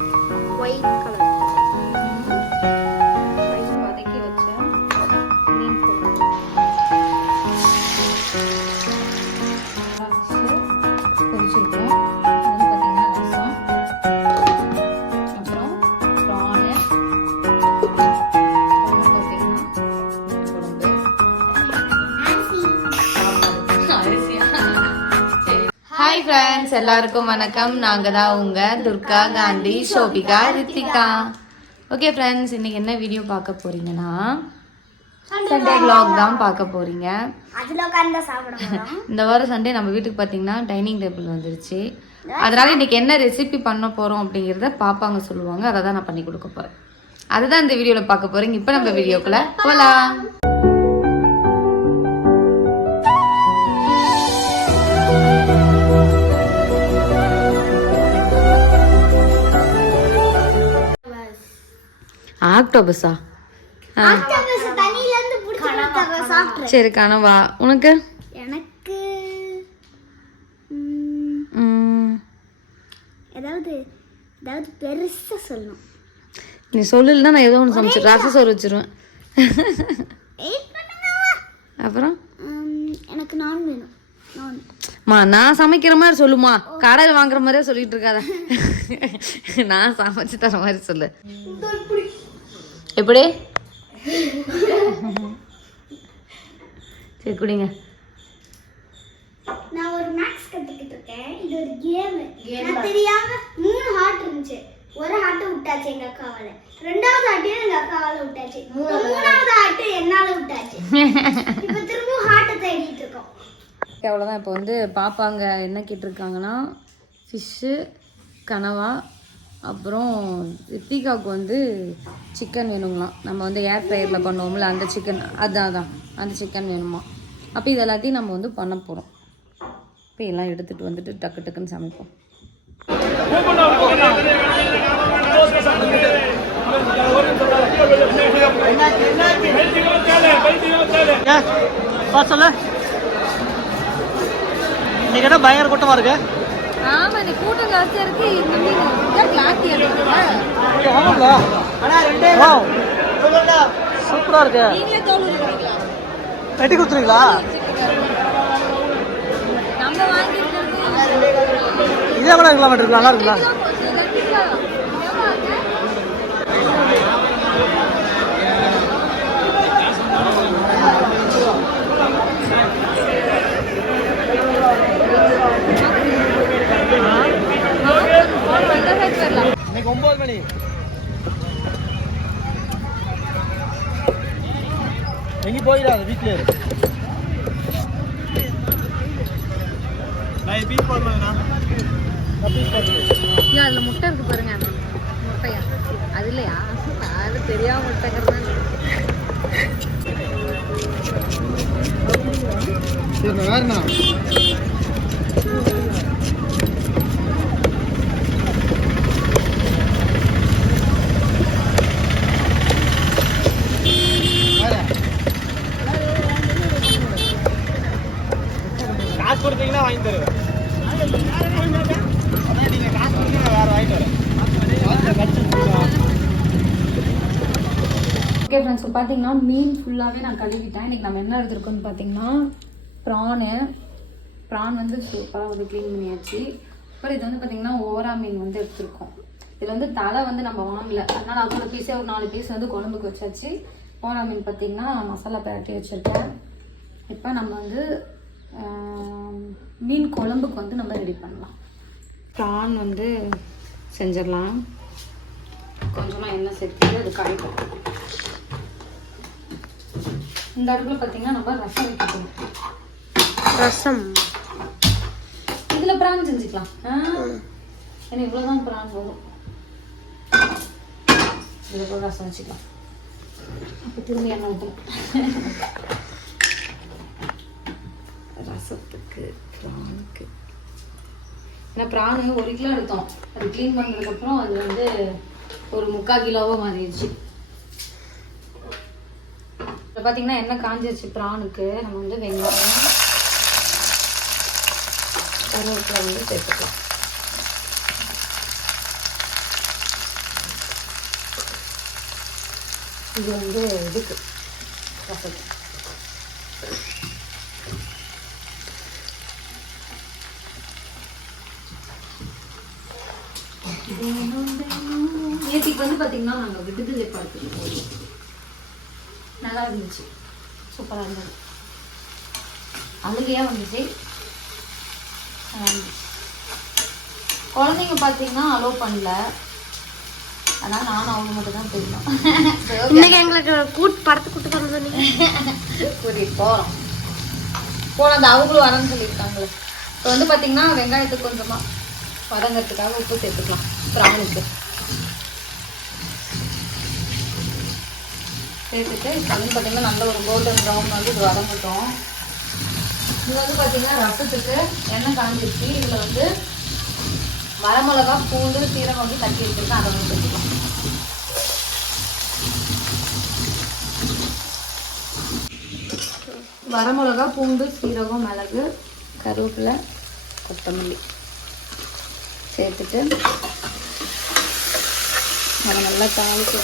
White colour வதக்கி வச்ச மீன் குழம்பு பொரிச்சிருக்கோம். இது பார்த்தீங்கன்னா ரசம், அப்புறம் ப்ரானு, பார்த்தீங்கன்னா குழம்பு, ஹாய் ஃப்ரெண்ட்ஸ், எல்லாருக்கும் வணக்கம். நாங்கள் தான் உங்கள் துர்கா, காந்தி, ஷோபிகா, ரித்திகா. ஓகே ஃப்ரெண்ட்ஸ், இன்றைக்கி என்ன வீடியோ பார்க்க போகிறீங்கன்னா சண்டே vlog தான் பார்க்க போகிறீங்க. இந்த வாரம் சண்டே நம்ம வீட்டுக்கு பார்த்தீங்கன்னா டைனிங் டேபிள் வந்துருச்சு. அதனால் இன்றைக்கி என்ன ரெசிபி பண்ண போகிறோம் அப்படிங்கிறத பாப்பாங்க சொல்லுவாங்க. அதை தான் நான் பண்ணி கொடுக்க போகிறேன். அதுதான் இந்த வீடியோவில் பார்க்க போகிறீங்க. இப்போ நம்ம வீடியோக்குள்ளே போகலாம். ஆக்டோபஸா? சரி, கனவா? உனக்கு? எனக்கு ஏதாவது பெருசா சொல்லணும். நீ சொல்லலன்னா நான் ஏதோ ஒன்று சமைச்சு ரசம் சோறு வச்சிருவேன். அப்புறம் எனக்கு நான் வேணும். நான் சமைக்கிற மாதிரி சொல்லுமா, கடையில் வாங்குற மாதிரியே சொல்லிட்டு இருக்காத. நான் சமைச்சு தர மாதிரி சொல்லு. எப்படி? சரி, குடிங்க. நான் ஒரு மேக்ஸ் கத்துக்கிட்டு இருக்கேன். இது ஒரு கேம். நான் தெரியாம 3 ஹார்ட் இருந்துச்சு. ஒரு ஹார்ட் விட்டாச்சு எங்க அக்காவால. ரெண்டாவது ஹார்ட்டையும் எங்க அக்காவால விட்டாச்சு. மூணாவது ஹார்ட் என்னால விட்டாச்சு. இப்போ திரும்ப ஹார்ட்டை தேடிட்டு இருக்கோம். அவ்வளோதான். இப்போ வந்து பாப்பாங்க என்ன கேட்டிருக்காங்கன்னா ஃபிஷ்ஷு, கனவா, அப்புறம் ரித்திகாவுக்கு வந்து சிக்கன் வேணுங்களாம். நம்ம வந்து ஏர் ஃப்ரையரில் பண்ணுவோம்ல அந்த சிக்கன், அதான் அந்த சிக்கன் வேணுமா. அப்போ இது எல்லாத்தையும் நம்ம வந்து பண்ண போகிறோம். இப்போ எல்லாம் எடுத்துகிட்டு வந்துட்டு டக்கு டக்குன்னு சமைப்போம். இன்னைக்கு என்ன பயங்கர கூட்டமா இருக்கு. ஆமா, நீ கூட்டம் ஜாஸ்தியா இருக்கு. இந்த மீன் கிளாத்தி எடுத்துக்கல. ஆமாங்களா? அண்ணா ரெண்டே சூப்பரா இருக்கு. நீங்களே தோல் உரிக்கிறீங்களா? வெட்டி கொடுத்துறீங்களா? நம்ம வாங்கி இதே கூட இருக்கலாம். இருக்கு, நல்லா இருக்குங்களா? இன்னைக்கு 9 மணி. எங்க போயிடாது, வீட்டுல இரு. நான் பீஸ் போடுறேன்னா அதுல முட்டை இருக்கு பாருங்க. முட்டையா? அது இல்லையா? அது தெரியாம முட்டைங்கிறது. வேறண்ணா காசு கொடுத்தீங்கன்னா வாங்கி தருவேன். நீங்க காசு கொடுத்தீங்கன்னா வேற வாங்கிட்டு வரேன். ஓகே ஃப்ரெண்ட்ஸ், இப்போ பார்த்தீங்கன்னா மீன் ஃபுல்லாகவே நான் கழுவிட்டேன். இன்றைக்கி நம்ம என்ன எடுத்துருக்கோன்னு பார்த்தீங்கன்னா ப்ரான் வந்து சூப்பராக வந்து க்ளீன் பண்ணியாச்சு. அப்புறம் இது வந்து பார்த்திங்கன்னா ஓரா மீன் வந்து எடுத்துருக்கோம். இதில் வந்து தலை வந்து நம்ம வாங்கலை, அதனால் அதோட பீஸே ஒரு 4 பீஸ் வந்து குழம்புக்கு வச்சாச்சு. ஓரா மீன் பார்த்திங்கன்னா மசாலா பரட்டி வச்சுருக்கேன். இப்போ நம்ம வந்து மீன் குழம்புக்கு வந்து நம்ம ரெடி பண்ணலாம். ப்ரான் வந்து செஞ்சிடலாம். கொஞ்சமாக எண்ணெய் சேர்த்து அது காய்க்கும். இந்த அடுப்பில் பார்த்தீங்கன்னா நம்ம ரசம் வைக்கணும். ரசம் இதில் ப்ரான் செஞ்சுக்கலாம். ஏன்னா இவ்வளோதான் ப்ரான் வரும். இதில் கூட ரசம் வச்சுக்கலாம். அப்போ திரும்பி எண்ணெய் ஊற்றணும். ரசத்துக்கு ப்ரானுக்கு ஏன்னா ப்ரானு 1 கிலோ எடுத்தோம். அது க்ளீன் பண்ணதுக்கப்புறம் அது வந்து ஒரு 3/4 கிலோவாக மாறிடுச்சு. இப்போ பார்த்தீங்கன்னா எண்ணெய் காஞ்சிருச்சு. ப்ரானுக்கு நம்ம வந்து வெங்காயம், கருவேப்பிலை வந்து சேர்த்துக்கலாம். இது வந்து இதுக்கு ரசத்துக்கு. நேற்றுக்கு வந்து பார்த்தீங்கன்னா நாங்கள் விடுதலை படத்துக்கு போயிருந்தோம். நல்லா இருந்துச்சு, சூப்பராக இருந்தது. அழுகையாக வந்துச்சு, நல்லா இருந்துச்சு. குழந்தைங்க பார்த்தீங்கன்னா அலோவ் பண்ணல, அதனால நானும் அவங்க மட்டும் தான் போயிருந்தோம். இன்னைக்கு எங்களுக்கு படத்தை கூட்டு போகிறது சொன்னீங்க. கூட்டிகிட்டு போகிறோம் போனது அவங்களும் வரேன்னு சொல்லியிருக்காங்களே. இப்போ வந்து பார்த்தீங்கன்னா வெங்காயத்துக்கு கொஞ்சமாக வதங்கிறதுக்காக உப்பு சேர்த்துக்கலாம். பிரானுக்கு சேர்த்துட்டு இப்போ வந்து பார்த்தீங்கன்னா நல்ல ஒரு கோல்டன் ப்ரௌன் வந்து இது வதங்கட்டும். இது வந்து பார்த்தீங்கன்னா ரசத்துக்கு எண்ணெய் காஞ்சிருச்சு. இதில் வந்து வரமிளகா, பூண்டு, சீரகம் வந்து தட்டி வச்சுருக்கேன், அதை வந்து சேர்த்துக்கலாம். வரமிளகா, பூண்டு, சீரகம், மிளகு, கருவேப்பிலை, கொத்தமல்லி சேர்த்துட்டு அதை நல்லா தாளிச்சு.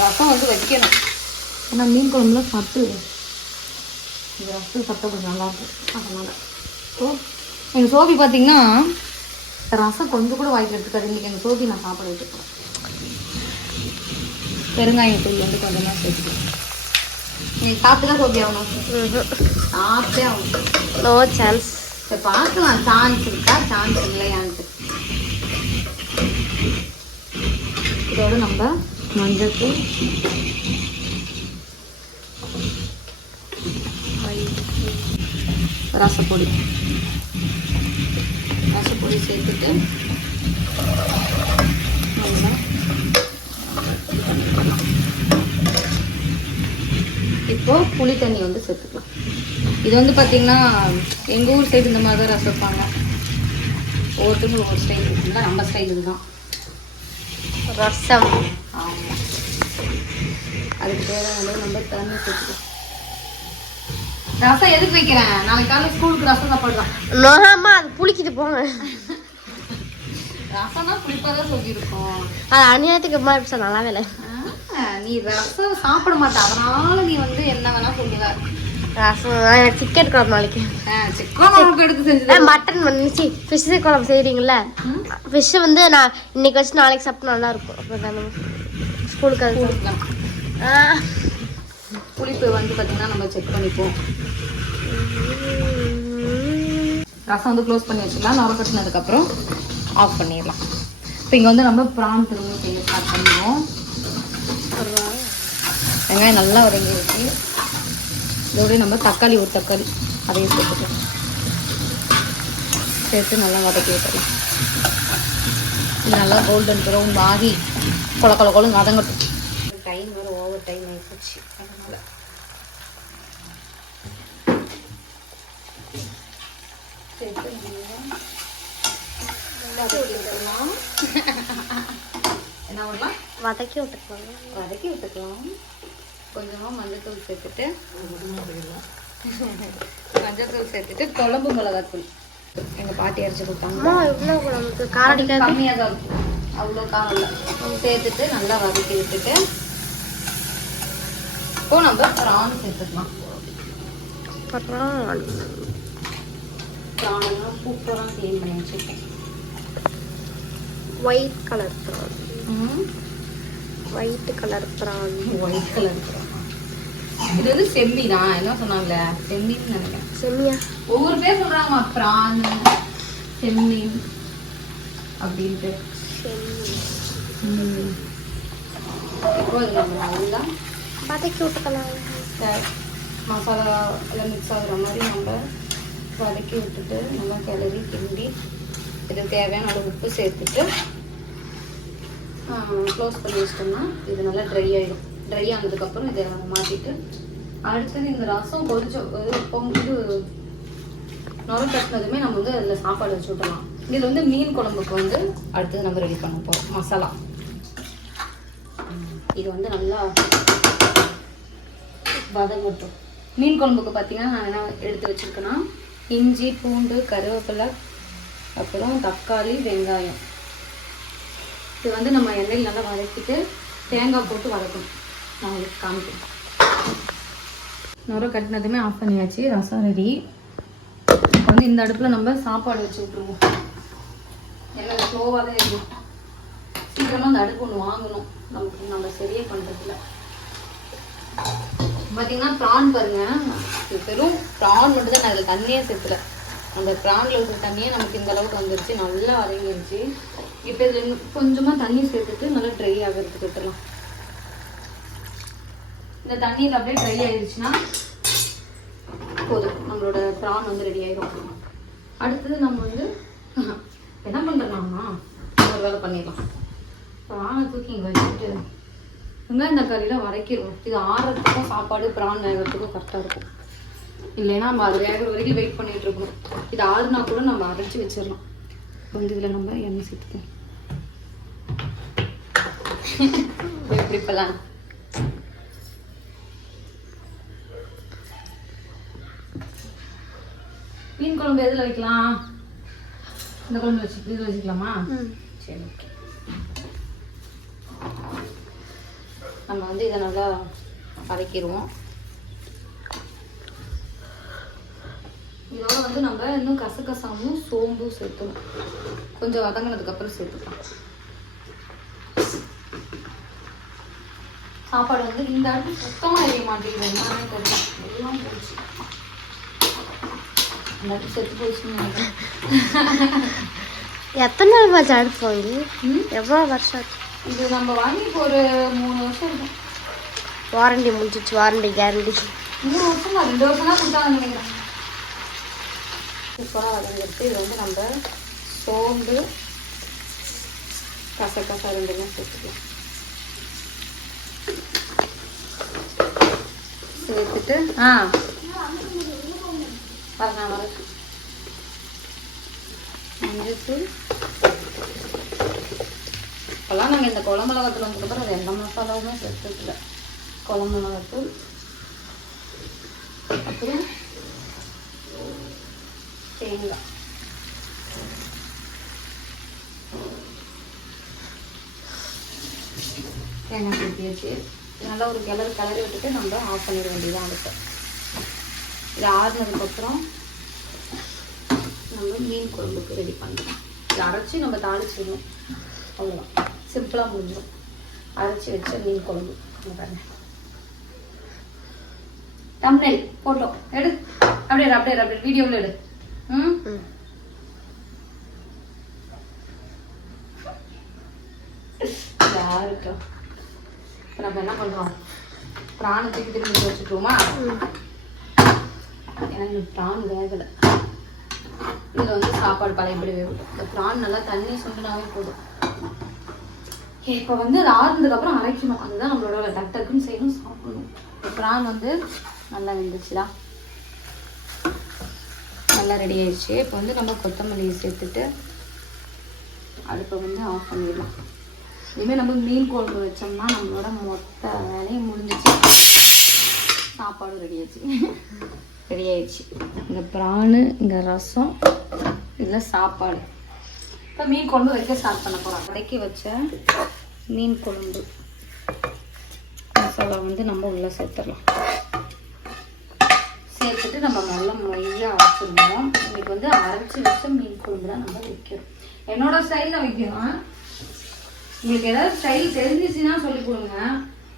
ரசம் வந்து வைக்கணும், ஏன்னா மீன் குழம்புல சத்து, இந்த ரசம் சத்தை கொஞ்சம் நல்லாயிருக்கும். அதனால் ஸோ எங்கள் சோபி பார்த்தீங்கன்னா ரசம் கொஞ்சம் கூட வாய்க்கு எடுத்துக்காது. இன்றைக்கி எங்கள் சோபி நான் சாப்பிட வச்சுருக்கேன். பெருங்காயம் தூள் வந்து கொஞ்சமாக சேர்த்துக்கிறேன். நீ சாப்பிட்டு தான் சோபி ஆகணும், சாப்பிட்டே ஆகணும். No chance. இப்போ பார்க்கலாம் சான்ஸ் இருக்கா சான்ஸ் இல்லையான்ட்டு. இதோட நம்ம மஞ்சள், ரசப்பொடி சேர்த்துட்டு நல்லா இப்போ புளி தண்ணி வந்து சேர்த்துக்கலாம். இது வந்து பார்த்தீங்கன்னா எங்கள் ஊர் சைடு இந்த மாதிரி தான் ரசம் வைப்பாங்க. ஒவ்வொருத்தரும் ஒவ்வொரு ஸ்டைல் இருக்குங்களா, நம்ம ஸ்டைல் இதுதான் ரசம். ஆமாம், அதுக்கு தேவையான நம்ம தண்ணி சேர்த்துக்கலாம். ரசம் எதுக்கு வைக்கிறேன், நாளைக்கு காலையில் ஸ்கூலுக்கு ரசம் சாப்பிடலாம். நோகாமா அது புளிக்கிட்டு போங்க. ரசம்னா புளிப்பாக தான் சொல்லியிருக்கோம். அது அநியாயத்துக்கு மாதிரி நல்லாவே இல்லை. நீ ரசம் சாப்பிட மாட்டே, அதனால நீ வந்து என்ன வேணா சொல்லுவ. ரசம் சிக்கன் குழம்பு நாளைக்கு. சிக்கன் குழம்பு எடுத்து செஞ்சு மட்டன் பண்ணிச்சு. ஃபிஷ் குழம்பு செய்கிறீங்களா? ஃபிஷ் வந்து நான் இன்னைக்கு வச்சு நாளைக்கு சாப்பிட்டு நல்லா இருக்கும். அப்புறம் ஸ்கூலுக்கு அது புளிப்பு வந்து பார்த்தீங்கன்னா நம்ம செக் பண்ணிப்போம். ரசம் வந்து க்ளோஸ் பண்ணி வச்சுக்கலாம். நவர கட்டினதுக்கப்புறம் ஆஃப் பண்ணிடலாம். இப்போ இங்கே வந்து நம்ம ப்ரான் திரும்ப செய்ய ஸ்டார்ட் பண்ணுவோம். வெங்காயம் நல்லா வதங்கிடுச்சு. இதோடய நம்ம தக்காளி, ஒரு தக்காளி அதையும் சேர்த்துக்கலாம். சேர்த்து நல்லா வதக்கி விட்டுறலாம். இது நல்லா கோல்டன் ப்ரௌன் ஆகி கொல கொல கொலம் வதங்கட்டும். டைம் வேறு ஓவர் டைம் ஆகிப்போச்சு, அதனால் சேர்த்து விட்டுக்கலாம். என்ன பண்ணலாம், வதக்கி விட்டுக்கலாம். கொஞ்சமாக மஞ்சத்தூள் சேர்த்துட்டு குழம்பு மிளகாத்தூள் எங்கள் பாட்டி அரைச்சி கொடுத்தாங்க. கம்மியாக தான் இருக்கும், அவ்வளோ காரம் இல்லை. சேர்த்துட்டு நல்லா வதக்கி விட்டுட்டு இப்போ நம்ம ப்ரான் சேர்த்துக்கலாம். ப்ரானெல்லாம் சூப்பராக க்ளீன் பண்ணி வச்சுருக்கேன். White colour prawn. White colour prawn. இது வந்து செம்மி தான், என்ன சொன்னாங்களே செம்மின்னு நினைக்கிறேன். செம்மியா? ஒவ்வொரு பேர் சொல்றாங்கம்மா, ப்ரான், செம்மீன் அப்படின்ட்டு. இப்போ இது நம்ம நல்லா வதக்கி விட்டுக்கலாம். மசாலா எல்லாம் மிக்ஸ் ஆகுற மாதிரி நம்ம வதக்கி விட்டுட்டு நல்லா கிளறி கிண்டி இதுக்கு தேவையான அளவு உப்பு சேர்த்துட்டு க்ளோஸ் பண்ணி வச்சிட்டோம்னா இது நல்லா ட்ரை ஆகிடும். ட்ரை ஆனதுக்கப்புறம் இதை மாற்றிட்டு அடுத்தது இந்த ரசம் கொஞ்சம் பொங்கி நுர கட்டினதுமே நம்ம வந்து அதில் சாப்பாடு வச்சு விட்டலாம். இதில் வந்து மீன் குழம்புக்கு வந்து அடுத்தது நம்ம ரெடி பண்ண போகிறோம் மசாலா. இது வந்து நல்லா வதங்கட்டும். மீன் குழம்புக்கு பார்த்தீங்கன்னா நான் என்ன எடுத்து வச்சுருக்கேன்னா இஞ்சி, பூண்டு, கருவேப்பிலை, அப்புறம் தக்காளி, வெங்காயம். இது வந்து நம்ம எண்ணெயில் நல்லா வதக்கிட்டு தேங்காய் போட்டு வதக்கணும். நான் உங்களுக்கு காமிக்கிறேன். நுரை கட்டினதுமே ஆஃப் பண்ணியாச்சு. ரசம் ரெடி. இப்போ வந்து இந்த அடுப்பில் நம்ம சாப்பாடு வச்சு விட்ருவோம். எல்லாம் ஸ்லோவாக தான் இருக்கும். சீக்கிரமாக அந்த அடுப்பு ஒன்று வாங்கணும். நமக்கு நம்ம சரியே பண்ணுறதில்ல. பார்த்தீங்கன்னா ப்ரான் பாருங்கள், இது வெறும் ப்ரான் மட்டும் தான். நான் அதில் தண்ணியே சேர்த்துல. அந்த ப்ரானில் இருக்கிற தண்ணியே நமக்கு இந்த அளவுக்கு வந்துருச்சு. நல்லா அரைங்கிருச்சு. இப்போ இதில் கொஞ்சமாக தண்ணி சேர்த்துட்டு நல்லா ட்ரை ஆகிறதுக்கு விட்டுடலாம். இந்த தண்ணியில் அப்படியே ட்ரை ஆயிடுச்சுன்னா போதும், நம்மளோட ப்ரான் வந்து ரெடி ஆகிடும். அடுத்தது நம்ம வந்து என்ன பண்ணுறோம்னா ஒரு வேலை பண்ணிடலாம். ப்ரானை தூக்கி இங்கே வச்சுட்டு வெங்காயம் தக்காளியில் வதக்கிடுவோம். இது ஆறுறதுக்கும் சாப்பாடு ப்ரான் வேகிறதுக்கும் கரெக்டாக இருக்கும். இல்லைன்னா நம்ம அது வேகிற வரைக்கும் வெயிட் பண்ணிகிட்டு இருக்கணும். இது ஆறுனா கூட நம்ம அரைச்சி வச்சிடலாம். இப்போ வந்து இதில் நம்ம எண்ணெய் சேர்த்துக்கலாம். எப்படி இப்போலாம் மீன் குழம்பு எதில் வைக்கலாம்? இந்த குழம்பு இதில் வச்சுக்கலாமா? சரி, ஓகே. நம்ம வந்து இதை நல்லா வதக்கிடுவோம். இதோட வந்து நம்ம இன்னும் கசகசாமும் சோம்பும் சேர்த்துணும். கொஞ்சம் வதங்கினதுக்கப்புறம் சேர்த்துக்கலாம். சாப்பாடு வந்து இந்த அடுப்பு சுத்தமாக எரிய மாட்டேங்குது. எல்லாமே தெரியும், எல்லாம் போச்சு. அந்த அடுப்பு செத்து போச்சுன்னு நினைக்கிறேன். எத்தனை நாள் ஆச்சு அடுப்பு வாங்கி? எவ்வளோ வருஷம் ஆச்சு? இது நம்ம வாங்கி இப்போ ஒரு 3 வருஷம் இருக்கும். வாரண்டி முடிஞ்சிச்சு. வாரண்டி கேரண்டி 3 வருஷம் தான், 2 வருஷம் தான் கொடுத்தாங்க நினைக்கிறேன். சூப்பராக வதங்கிடுச்சு. இது வந்து நம்ம சோம்பு கசகசா ரெண்டுமே சேர்த்துக்கலாம். சேர்த்துட்டு வரேன் மஞ்சள். இப்போல்லாம் நாங்கள் இந்த குழம்பு மிளகாத்தூள் வந்ததுக்கப்புறம் அது எந்த மசாலாவுமே சேர்த்துக்கல. குழம்பு மிளகாத்தூள், அப்புறம் தேங்காய். தேங்காய் சேர்த்தியாச்சு. நல்லா ஒரு கிளறி விட்டுட்டு நம்ம ஆஃப் பண்ணிட வேண்டியதான் அடுப்பு. இது ஆறுனதுக்கப்புறம் நம்ம மீன் குழம்புக்கு ரெடி பண்ணலாம். இதை அரைச்சி நம்ம தாளிச்சிடணும். அவ்வளோதான், சிம்பிளாக முடிஞ்சிடும். அரைச்சி வச்ச மீன் குழம்பு. பாருங்க, தம்ப்நெயில் போட்டோம். எடு, அப்படியே வீடியோவில் எடு. இருக்கட்டும். இப்போ நம்ம என்ன பண்ணுறோம்? ப்ரான் திரும்பி வச்சுட்டுருவோமா? எனக்கு ப்ரான் வேகலை. இதில் வந்து சாப்பாடு பழையபடி வேகும். இந்த ப்ரான் நல்லா தண்ணி சுண்டுனாவே போதும். இப்போ வந்து அது ஆறுனதுக்கப்புறம் அரைக்கணும். அதுதான் நம்மளோட டக்குன்னு செய்யணும், சாப்பிடணும். இப்போ ப்ரான் வந்து நல்லா வெந்துச்சுதான், நல்லா ரெடி ஆயிடுச்சு. இப்போ வந்து நம்ம கொத்தமல்லியை சேர்த்துட்டு அடுப்பை வந்து ஆஃப் பண்ணிடலாம். இதுமாதிரி நம்ம மீன் குழம்பு வச்சோம்னா நம்மளோட மொத்த வேலையும் முடிஞ்சிச்சு. சாப்பாடும் ரெடி ஆயிடுச்சு. இந்த ப்ரானு, இங்கே ரசம், இதில் சாப்பாடு. இப்போ மீன் குழம்பு வைக்க ஸ்டார்ட் பண்ண போகிறோம். வதக்கி வச்ச மீன் குழம்பு மசாலா வந்து நம்ம உள்ளே சேர்த்துடலாம். சேர்த்துட்டு நம்ம நல்லா மையாக அரைச்சிடுவோம். இன்னைக்கு வந்து அரைச்சி வச்ச மீன் குழம்பு தான் நம்ம வைக்கிறோம். என்னோட ஸ்டைலில் வைக்கிறோம். உங்களுக்கு ஏதாவது ஸ்டைல் தெரிஞ்சிச்சுன்னா சொல்லி கொடுங்க.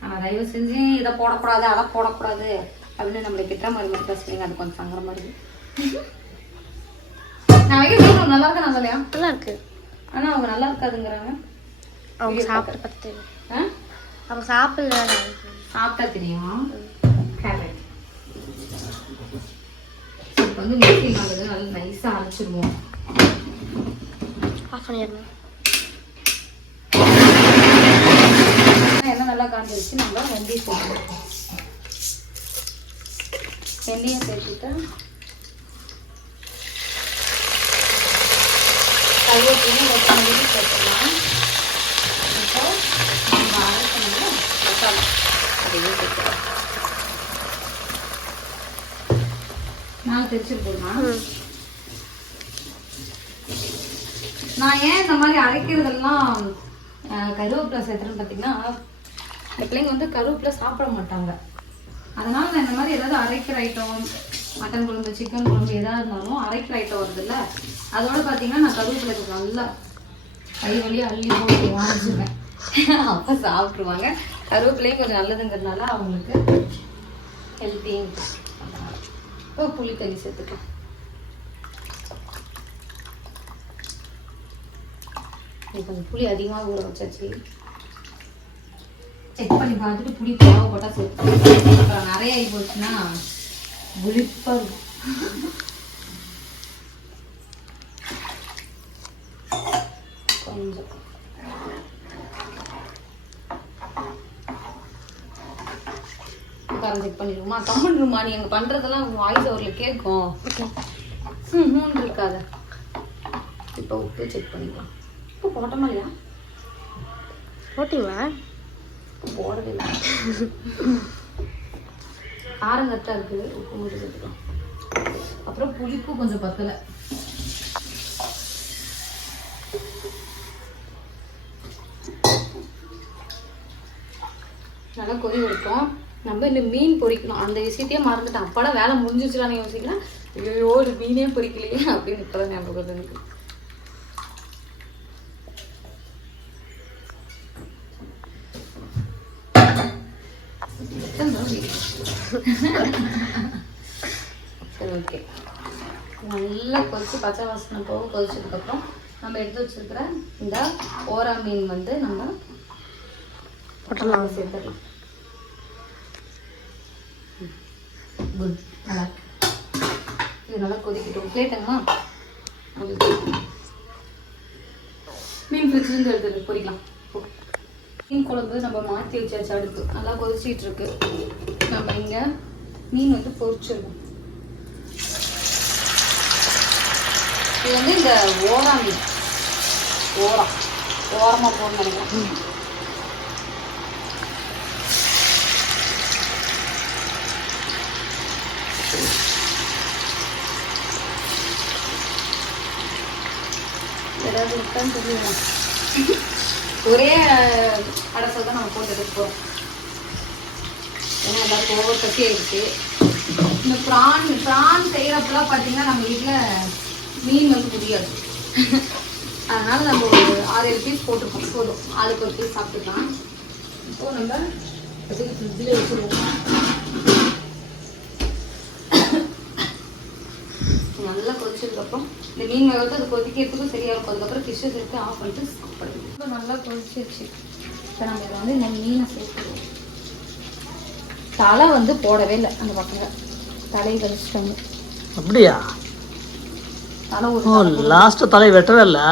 ஆனால் தயவு செஞ்சு இதை போடக்கூடாது, அதை போடக்கூடாது அப்படின்னு நம்மளை கிட்ட மாதிரி மட்டும் பேசுறீங்க. அது கொஞ்சம் சங்கர மாதிரி. நான் வைக்க சொல்லுவோம், நல்லா இருக்கா நல்லா இல்லையா? நல்லா இருக்கு. ஆனால் அவங்க நல்லா இருக்காதுங்கிறாங்க. அவங்க சாப்பிட்டு பார்த்து அவங்க சாப்பிட்டா தெரியும். கரெக்ட். இப்போ வந்து மிக்ஸி நல்லது, நல்லா நைஸாக அரைச்சிடுவோம். ஆஃப் பண்ணிடணும். எண்ணெய் நல்லா காஞ்சிருச்சு. நம்ம வெந்தயம் சேர்த்துக்கலாம். வெந்தயம் சேர்த்துட்டு கருவேப்பிலை கொத்தமல்லி சேர்த்துக்கலாம். இப்போ நம்ம அரைக்கணும் மசாலா அதையும் சேர்த்துக்கலாம். நான் தெரிச்சுட்டு போடுமா? நான் ஏன் இந்த மாதிரி அரைக்கிறதெல்லாம் கருவேப்பிலை சேர்த்துறேன்னு பார்த்தீங்கன்னா, இந்த பிள்ளைங்க வந்து கருவேப்பிலை சாப்பிட மாட்டாங்க. அதனால நான் இந்த மாதிரி ஏதாவது அரைக்கிற ஐட்டம், மட்டன் குழம்பு, சிக்கன் குழம்பு எதாவது இருந்தாலும் அரைக்கிற ஐட்டம் வருதுல்ல, அதோட பார்த்தீங்கன்னா நான் கருவேப்பிலை நல்லா கை வழியாக அள்ளி போட்டு வாங்கிச்சுவேன். அப்போ சாப்பிட்ருவாங்க. கருவேப்பிலையும் கொஞ்சம் நல்லதுங்கிறதுனால அவங்களுக்கு ஹெல்த்தியும். இப்போ புளித்தண்ணி சேர்த்துக்கலாம். கொஞ்சம் புளி அதிகமாக ஊற வச்சாச்சு. செக் பண்ணி பார்த்துட்டு புளி தேவைப்பட்டா சேர்த்து. அப்புறம் நிறைய ஆகி போச்சுன்னா புளிப்பா இருக்கும். கொஞ்சம் செக் பண்ணிடுவோமா? கம்முன்னுமா, நீ எங்க பண்றதெல்லாம் வாய்ஸ் ஓவரில் கேட்கும். இருக்காத. இப்போ உப்பு செக் பண்ணிக்கலாம். உப்பு போட்டோமா இல்லையா? போட்டிங்களா? போடவே இல்லை. காரம் கரெக்டாக இருக்குது. உப்பு மட்டும் சேர்த்துக்கலாம். அப்புறம் புளிப்பு கொஞ்சம் பத்தலை. நல்லா கொதி வைப்போம். நம்ம இந்த மீன் பொரிக்கணும். அந்த விஷயத்தையே மறந்துட்டேன். அப்போலாம் வேலை முடிஞ்சிச்சுலான்னு யோசிக்கிறேன். ஐயோ ஒரு மீனே பொரிக்கலையே அப்படின்னு இப்போதான் ஞாபகம் எனக்கு. சரி, ஓகே. நல்லா கொதிச்சு பச்சை வாசனை போக கொதிச்சதுக்கப்புறம் நம்ம எடுத்து வச்சிருக்கிற இந்த ஓரா மீன் வந்து நம்ம பொட்டலாம் சேர்த்துடலாம். குட். நல்லா இது நல்லா கொதிக்கிட்டோம். பிளேட்டுங்களா? மீன் ஃப்ரிட்ஜ்லேருந்து எடுத்து பொரிக்கலாம். மீன் குழம்பு நம்ம மாற்றி வச்சாச்சு. அடுத்து நல்லா கொதிச்சிட்டு இருக்கு. நம்ம இங்கே மீன் வந்து பொரிச்சிருவோம். இது வந்து இந்த ஓரா மீன் ஓரமாக போகணும்னு நினைக்கிறேன். ஏதாவது இருக்கான்னு தெரியல. ஒரே அடைசல் தான் நம்ம போட்டு எடுக்க போகிறோம். ஏன்னா எல்லாருக்கும் ஒவ்வொரு கட்டி ஆயிடுச்சு. இந்த ப்ரான் செய்கிறப்பெல்லாம் பார்த்தீங்கன்னா நம்ம வீட்டில் மீன் வந்து முடியாது. அதனால நம்ம ஒரு 6-7 பீஸ் போட்டிருக்கோம். போதும், அதுக்கு ஒரு பீஸ் சாப்பிட்டுக்கலாம். இப்போ நம்ம ஃப்ரிட்ஜில் வச்சுருவோம். நல்லா கொதிச்சதுக்கப்புறம் இந்த மீன் வேகத்தை அது கொதிக்கிறதுக்கும் சரியாக இருக்கும். அதுக்கப்புறம் ஃபிஷ்ஷை சேர்த்து ஆஃப் பண்ணிட்டு சாப்பிடுவோம். இப்போ நல்லா கொதிச்சிருச்சு. இப்போ நம்ம இதை வந்து இந்த மீனை சேர்த்துருவோம். தலை வந்து போடவே இல்லை. அந்த பசங்க தலையை கழிச்சிட்டாங்க. அப்படியா? தலை ஒரு லாஸ்ட் தலை வெட்டவே இல்லை.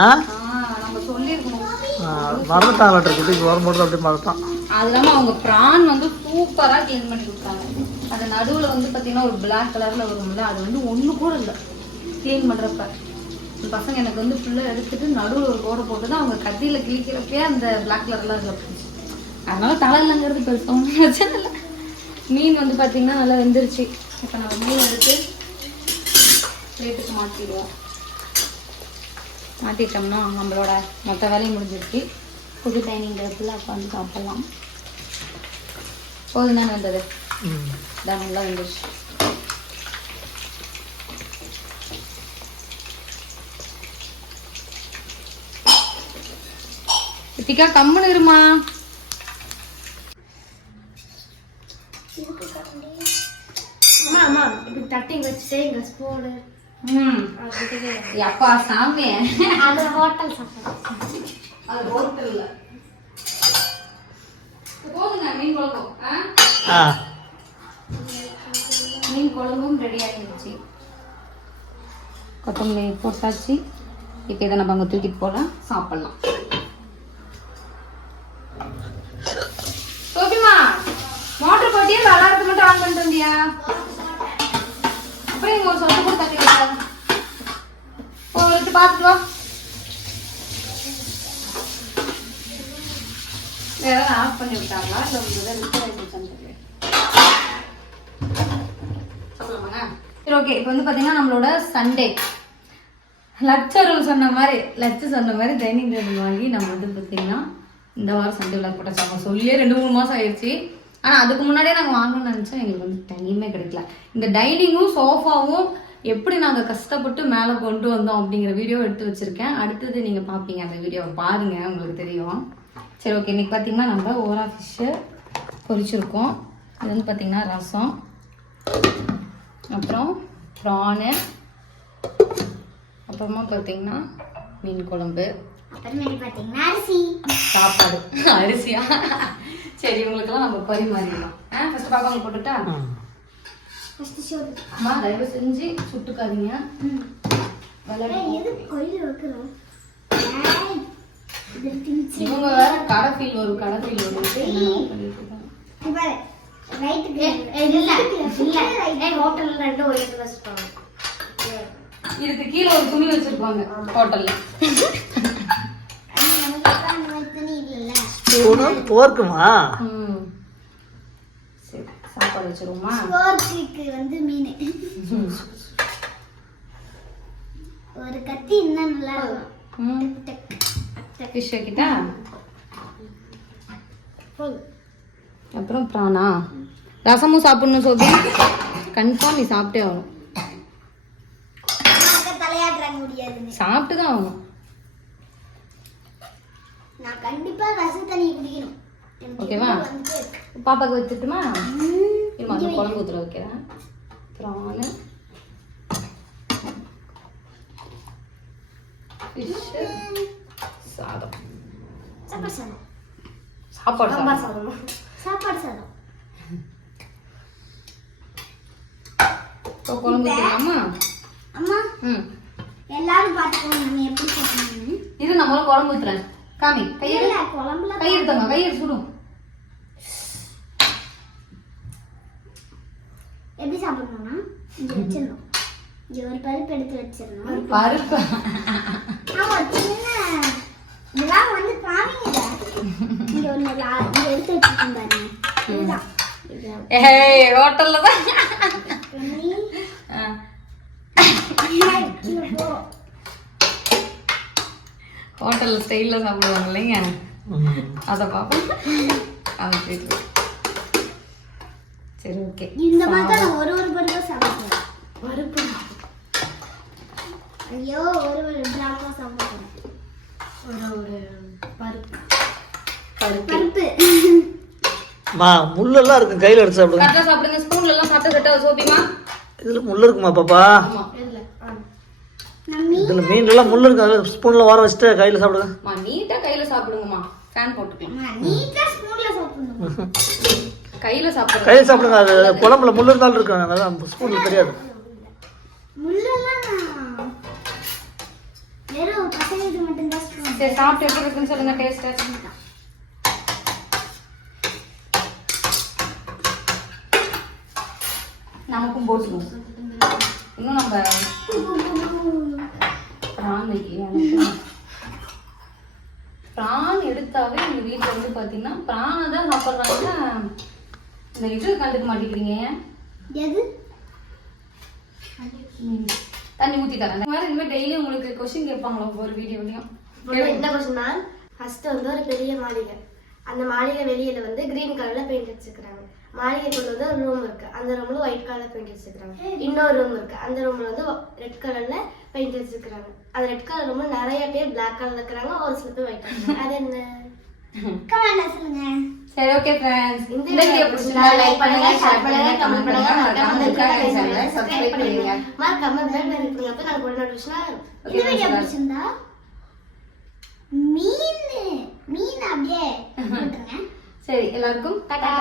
நம்ம சொல்லியிருக்கணும். மறந்துட்டான் வெட்டுறதுக்கு வரும்போது அப்படி மறந்துட்டான். அது இல்லாமல் அவங்க ப்ரான் வந்து சூப்பராக க்ளீன் பண்ணி கொடுத்தாங்க. அந்த நடுவில் வந்து பார்த்தீங்கன்னா ஒரு பிளாக் கலரில் வரும்ல, அது வந்து ஒன்று கூட இல்லை க்ளீன் பண்ணுறப்ப. பசங்க எனக்கு வந்து ஃபுல்லாக எடுத்துட்டு நடுவில் ஒரு கோடை போட்டு தான் அவங்க கத்தியில் கிழிக்கிறப்பே அந்த பிளாக் கலர்லாம் அதில் போச்சு. அதனால தலை இல்லைங்கிறது பெருசாக ஒன்றும் பிரச்சனை இல்லை. மீன் வந்து பார்த்தீங்கன்னா நல்லா வெந்துருச்சு. இப்போ நம்ம மீன் எடுத்து பிளேட்டுக்கு மாற்றிடுவோம். மாற்றிட்டோம்னா நம்மளோட மொத்த வேலையும் முடிஞ்சிருச்சு. புது டைனிங் டேபிளில் உட்காந்து சாப்பிட்லாம். போதும் தான் வந்தது. நல்லா வந்துருச்சு. ரித்திகா கம்முன்னு இருமா. இப்படி தட்டி வச்சு இங்க ஸ்பூனு. அப்பா சாமி, அது ஹோட்டல் சாப்பாடு. அது ஹோட்டல்ல போதுங்க. மீன் குழம்பும் மீன் குழம்பும் ரெடி ஆகிடுச்சு. கொத்தமல்லி போட்டாச்சு. இப்போ இதை நம்ம அங்கே தூக்கிட்டு போகலாம், சாப்பிட்லாம். சோபிமா, மோட்டர் போட்டியா விளாட்றது மட்டும் ஆன் பண்ணிட்டு வந்தியா? அப்புறம் இங்கே ஒரு சொட்டு கூட தட்டி வைக்காது. போட்டு பார்த்துட்டு வா. வேற ஆஃப் பண்ணி விட்டாங்களா இல்லை சொல்லுவாங்க. சரி, ஓகே. இப்போ வந்து பார்த்தீங்கன்னா நம்மளோட சண்டே லட்சம் சொன்ன மாதிரி டைனிங் டேபிள் வாங்கி நம்ம வந்து பார்த்தீங்கன்னா இந்த வாரம் சண்டே விளாக் போட்டாச்சு. அவங்க சொல்லியே 2-3 மாதம் ஆயிடுச்சு. ஆனால் அதுக்கு முன்னாடியே நாங்கள் வாங்கணும்னு நினச்சோம், எங்களுக்கு வந்து டைமே கிடைக்கல. இந்த டைனிங்கும் சோஃபாவும் எப்படி நாங்கள் கஷ்டப்பட்டு மேலே கொண்டு வந்தோம் அப்படிங்கிற வீடியோ எடுத்து வச்சுருக்கேன். அடுத்தது நீங்கள் பார்ப்பீங்க, அந்த வீடியோவை பாருங்கள், உங்களுக்கு தெரியும். சரி ஓகே, இன்றைக்கி பார்த்தீங்கன்னா நம்ம ஓரா ஃபிஷ்ஷு பொரிச்சிருக்கோம். இது வந்து பார்த்திங்கன்னா ரசம், அப்புறம் ப்ரானு, அப்புறமா பார்த்தீங்கன்னா மீன் குழம்பு, அப்புறமேட்டு பார்த்தீங்கன்னா அரிசி சாப்பாடு. அரிசியா? சரி, உங்களுக்கெல்லாம் நம்ம பரிமாறிடலாம். ஃபர்ஸ்ட் பாப்பாங்க போட்டுட்டா? ஃபர்ஸ்ட் ஷோட். அம்மா தயவு செஞ்சு சுட்டுக்காதீங்க. எது கோயில வைக்கிறோம்? இவங்க வேற கடை ஃபீல் வரும் என்னென்ன பண்ணிட்டு இருக்காங்க. பாரு ரைட்டுக்கு இல்ல ஹோட்டல்ல ரெண்டு ஒரே கிளாஸ் பாங்க. இதுக்கு கீழே ஒரு துணி வச்சிருப்பாங்க ஹோட்டல்ல. போர்க்குமா? சரி, சாப்பாடு வச்சிருவோமா? ஸ்கோர்க்கு வந்து மீன். ஒரு கத்தி இன்னும் நல்லா இருக்கும். ஃபிஷ் வைக்கிட்டா? அப்புறம் பிரானா. ரசமும் சாப்பிடணும் சோபி, கன்ஃபார்ம் நீ சாப்பிட்டே ஆகணும். தலையாடுறாங்க முடியாதுன்னு சாப்பிட்டு தான் ஆகணும். நான் கண்டிப்பா ரச தண்ணி குடிக்கணும். ஓகேவா? பாப்பாக்கு வச்சுட்டுமா? இருமா, அந்த குழம்பு ஊற்றுல வைக்கிறேன். ப்ரானு, ஃபிஷ்ஷு, சாதம். சாப்பாடு சாதம். சாப்பாடு சாதம். சாப்பாடு சாதம். இப்போ குழம்பு ஊற்றிக்கலாமா? அம்மா ம், எல்லாரும் பார்த்துக்கோங்க நம்ம எப்படி சாப்பிடணும்னு. இது நம்மளும் குழம்பு ஊற்றுறேன். காமி கையெடு, இல்ல குழம்புல கையெடுத்தாங்க, கையெடு சுடும். எப்படி சாப்பிடணும்னா இங்க வச்சிடணும். இங்க ஒரு பருப்பு எடுத்து வச்சிடணும். பருப்பு? ஆமா, சின்ன இதெல்லாம் வந்து காமிங்க. இங்க ஒண்ணு இங்க எடுத்து வச்சிருக்கேன் பாருங்க. இதுதான் ஏய், ஹோட்டல்ல தான். ஹோட்டல் ஸ்டைலில் சாப்பிடுவாங்க இல்லைங்க, அதை பார்ப்போம். அது போயிட்டு. சரி ஓகே, இந்த மாதிரி தான் நான் ஒரு பருப்பா சாப்பிடுறேன். பருப்பு ஐயோ, ஒரு டிராமா சாப்பிடுறேன். ஒரு பருப்பு பருப்பு மா முள்ளெல்லாம் இருக்கு, கையில எடுத்து சாப்பிடுங்க. கரெக்டாக சாப்பிடுங்க. ஸ்பூன்ல எல்லாம் சாப்பிட்டு செட் ஆகும் சோபிமா. இதுல முள்ளு இருக்குமா பாப்பா? ஆமா, இதுல மீன்லாம் முள்ளு இருக்கு, அதில் ஸ்பூன்ல வார வச்சுட்டு கையில சாப்பிடுங்க. நீட்டா கையில சாப்பிடுங்கம்மா. ஃபேன் போட்டுக்கலாம். நீட்டா ஸ்பூன்ல சாப்பிடணும். கையில சாப்பிடுங்க. கையில சாப்பிடுங்க. அது குழம்புல முள்ளு இருந்தாலும் இருக்கு, அதான் ஸ்பூன்ல தெரியாது. முள்ளெல்லாம் வெறும் பசங்களுக்கு மட்டும் தான் ஸ்பூன். சரி, சாப்பிட்டு எப்படி இருக்குன்னு சொல்லுங்க. டேஸ்டா நமக்கும் போட்டுருவோம். இன்னும் நம்ம ப்ரான் வைக்கலையா? ப்ரான் எடுத்தாவே எங்க வீட்டில் வந்து பார்த்தீங்கன்னா ப்ரானை தான் சாப்பிட்றாங்க. இந்த இது கண்டுக்க மாட்டேங்கிறீங்க. எது? தண்ணி ஊற்றி தரேன். இந்த மாதிரி இனிமேல் டெய்லி உங்களுக்கு கொஸ்டின் கேட்பாங்களா ஒவ்வொரு வீடியோலையும்? என்ன கொஸ்டின்னா, ஃபர்ஸ்ட் வந்து ஒரு பெரிய மாளிகை. அந்த மாளிகை வெளியில வந்து கிரீன் கலர்ல பெயிண்ட் அடிச்சிருக்காங்க. மாளிகைக்குள்ள வந்து ஒரு ரூம் இருக்கு, அந்த ரூம்ல ஒயிட் கலர்ல பெயிண்ட் அடிச்சிருக்காங்க. இன்னொரு ரூம் இருக்கு, அந்த ரூம்ல வந்து ரெட் கலர்ல பெயிண்ட் அடிச்சிருக்காங்க. அந்த ரெட் கலர் ரூம்ல நிறைய பேர் பிளாக் கலர்ல இருக்கிறாங்க, ஒரு சில பேர் ஒயிட் கலர். அது என்ன? கமெண்ட்ல சொல்லுங்க. சரி ஓகே ஃப்ரெண்ட்ஸ், இந்த வீடியோ பிடிச்சிருந்தா லைக் பண்ணுங்க, ஷேர் பண்ணுங்க, கமெண்ட் பண்ணுங்க, மறக்காம இந்த சேனலை சப்ஸ்கிரைப் பண்ணுங்க. மறக்காம பெல் பட்டன் கிளிக் பண்ணி நான் போடுற நோட்டிஃபிகேஷன் இந்த வீடியோ பிடிச்சிருந்தா மீன் அப்படியே போட்டுருங்க. சரி, எல்லாருக்கும் டாடா.